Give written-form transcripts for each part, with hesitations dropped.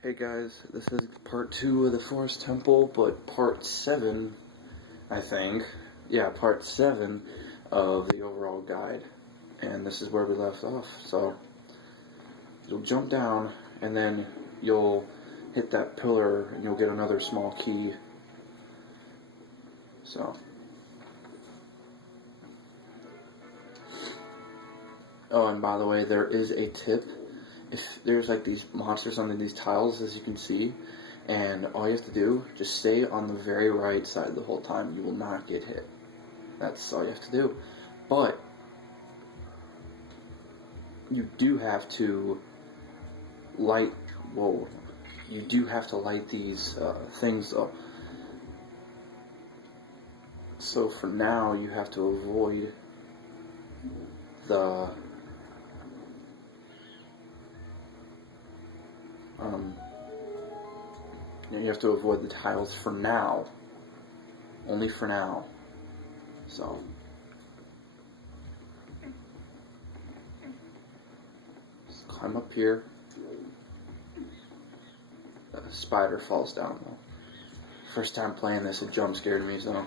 Hey guys, this is part 2 of the Forest Temple, but part 7, I think. Yeah, part 7 of the overall guide. And this is where we left off. So, you'll jump down, and then you'll hit that pillar, and you'll get another small key. So. Oh, and by the way, there is a tip. If there's like these monsters under these tiles, as you can see, and all you have to do, just stay on the very right side the whole time. You will not get hit. That's all you have to do. But you do have to light. Whoa! You do have to light these things up. So for now, you have to avoid the you have to avoid the tiles for now. Only for now. So. Just climb up here. The spider falls down though. First time playing this, it jump scared me, so.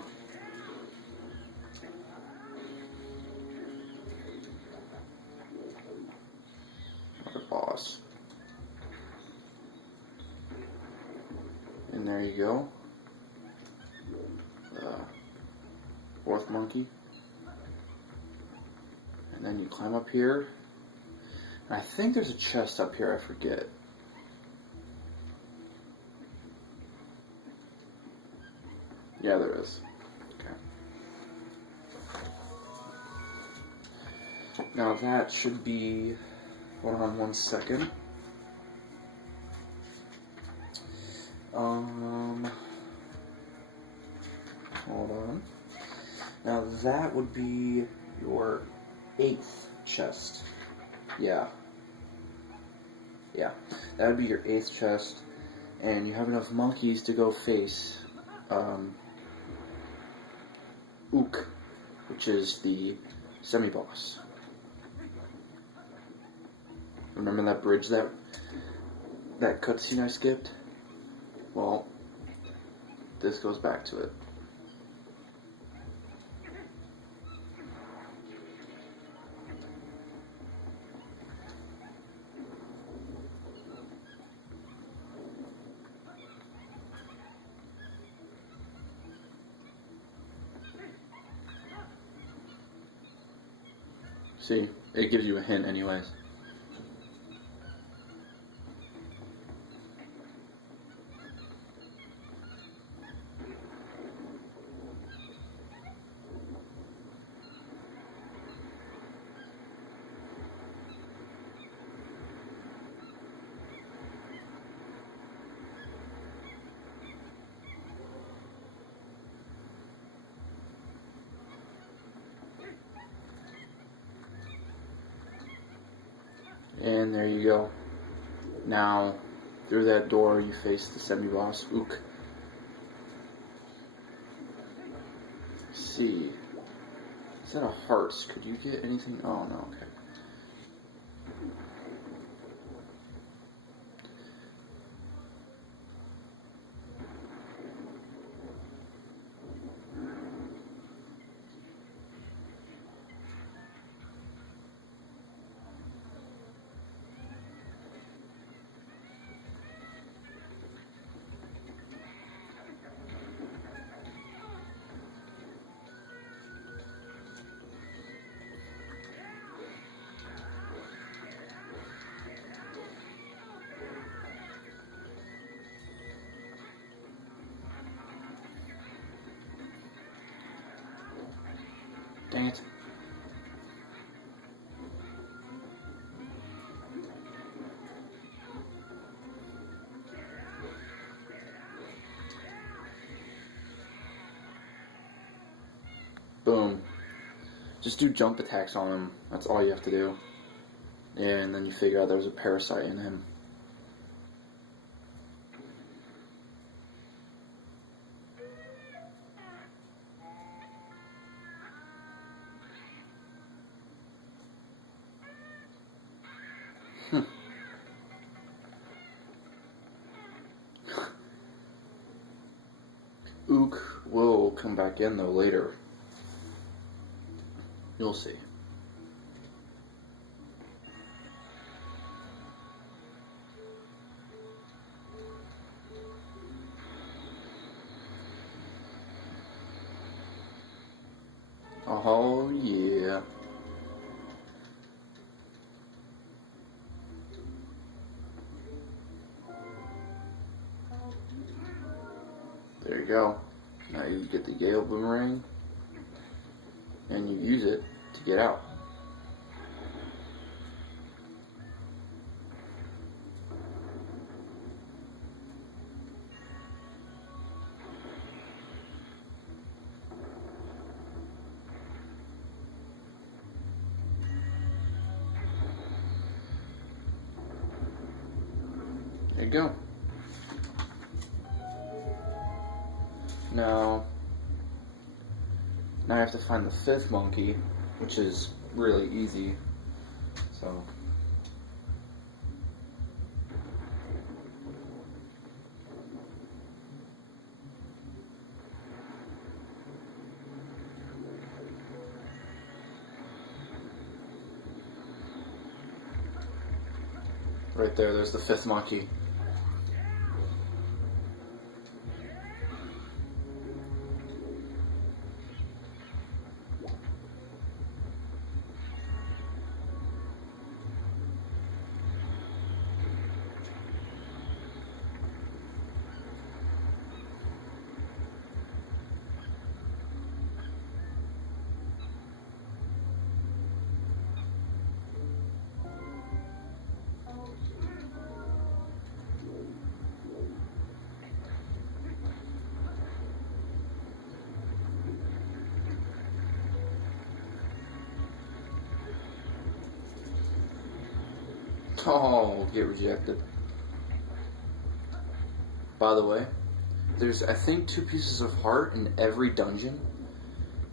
Another boss. And there you go. Fourth monkey. And then you climb up here. And I think there's a chest up here, I forget. Yeah, there is. Okay. Now that should be... Hold on 1 second. Hold on. Now that would be your 8th chest. Yeah. Yeah. That would be your 8th chest. And you have enough monkeys to go face Ook, which is the semi-boss. Remember that bridge that cutscene I skipped? Well, this goes back to it. See, it gives you a hint anyways. And there you go. Now, through that door, you face the semi-boss, Ook. Let's see. Is that a hearts? Could you get anything? Oh, no, okay. Dang it. Boom. Just do jump attacks on him. That's all you have to do. Yeah, and then you figure out there's a parasite in him. Ook will come back in though later. You'll see. Oh yeah. There you go. Now you get the Gale Boomerang and you use it to get out. There you go. Now I have to find the 5th monkey, which is really easy. So right there's the 5th monkey. Oh, get rejected. By the way, there's, I think, 2 pieces of heart in every dungeon.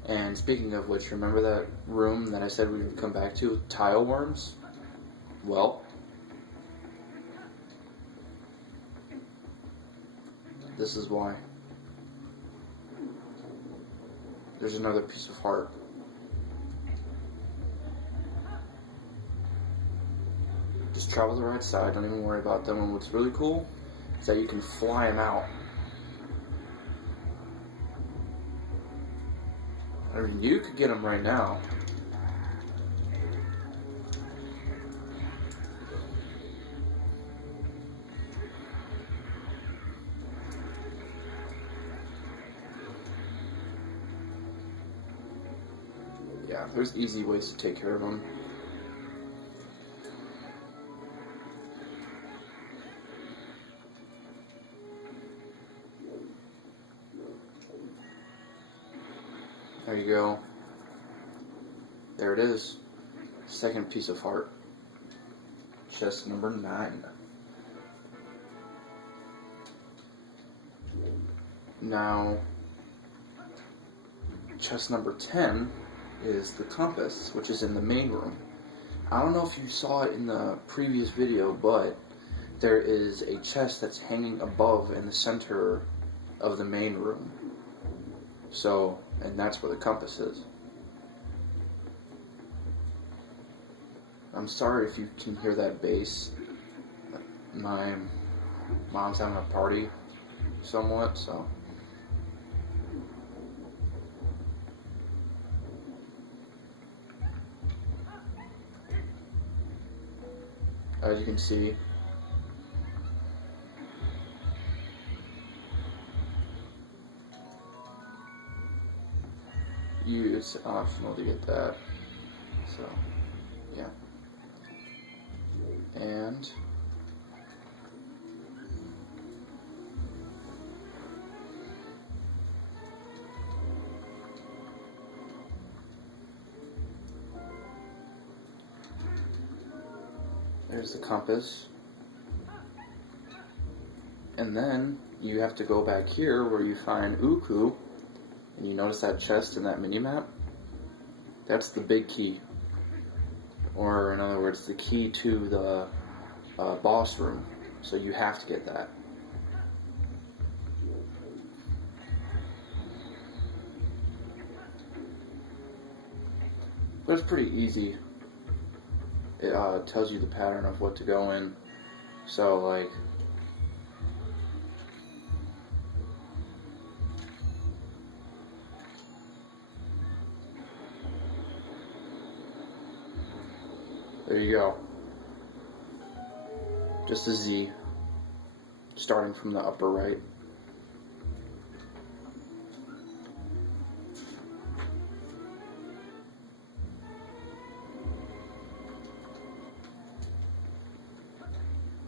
And speaking of which, remember that room that I said we would come back to with tile worms? Well, this is why. There's another piece of heart. Just travel the right side, don't even worry about them. And what's really cool is that you can fly them out. I mean, you could get them right now. Yeah, there's easy ways to take care of them. There you go. There it is. 2nd piece of heart. Chest number 9. Now, chest number 10 is the compass, which is in the main room. I don't know if you saw it in the previous video, but there is a chest that's hanging above in the center of the main room. So, and that's where the compass is. I'm sorry if you can hear that bass. My mom's having a party somewhat, so. As you can see, it's optional to get that, so yeah. And there's the compass, and then you have to go back here where you find Uku. And you notice that chest in that mini-map? That's the big key. Or, in other words, the key to the boss room. So you have to get that. But it's pretty easy. It tells you the pattern of what to go in. So, like, there you go. Just a Z, starting from the upper right.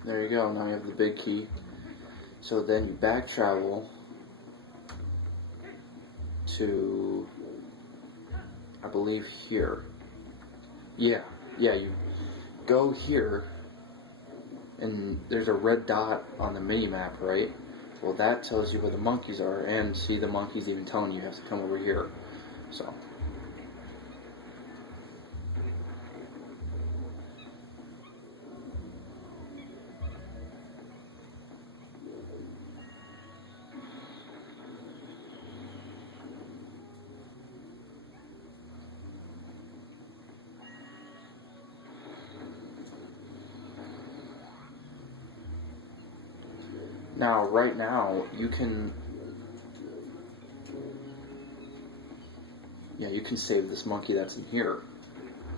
There you go, now you have the big key. So then you back travel to, I believe, here. Yeah, you go here, and there's a red dot on the mini-map, right? Well, that tells you where the monkeys are, and see, the monkeys even telling you have to come over here. So. Now, right now, you can save this monkey that's in here.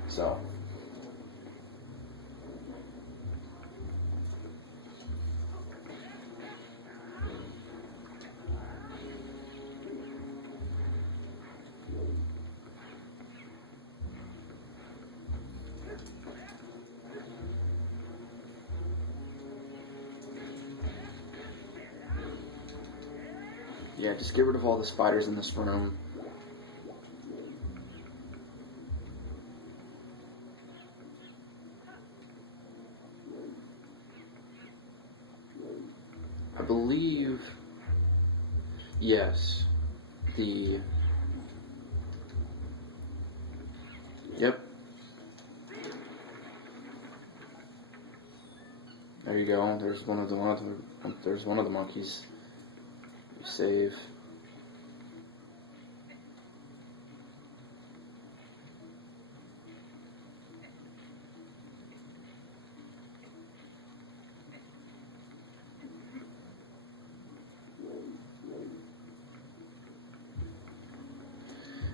So. Yeah, just get rid of all the spiders in this room. I believe, yes, yep. There you go. There's one of the monkeys. Save.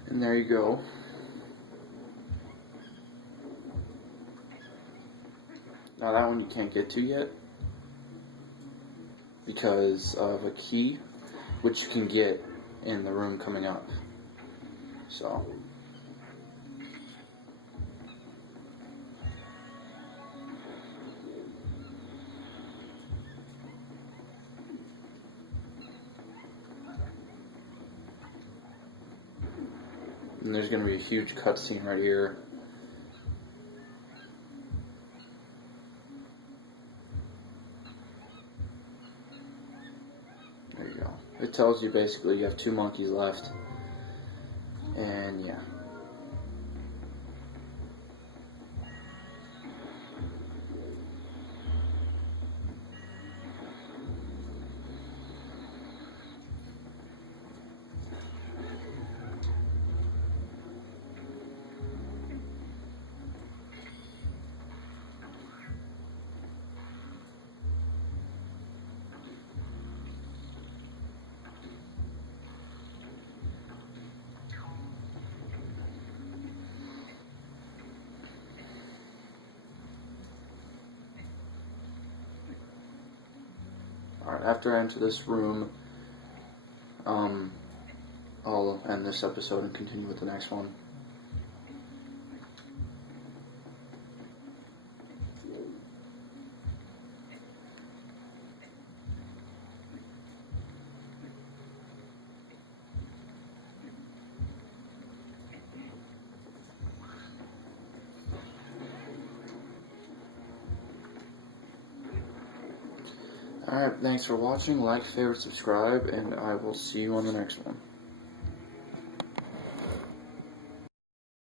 And there you go. Now that one you can't get to yet because of a key, which you can get in the room coming up. So. And there's going to be a huge cutscene right here. There you go. It tells you basically you have 2 monkeys left. And yeah. Alright, after I enter this room, I'll end this episode and continue with the next one. Alright, thanks for watching. Like, favorite, subscribe, and I will see you on the next one.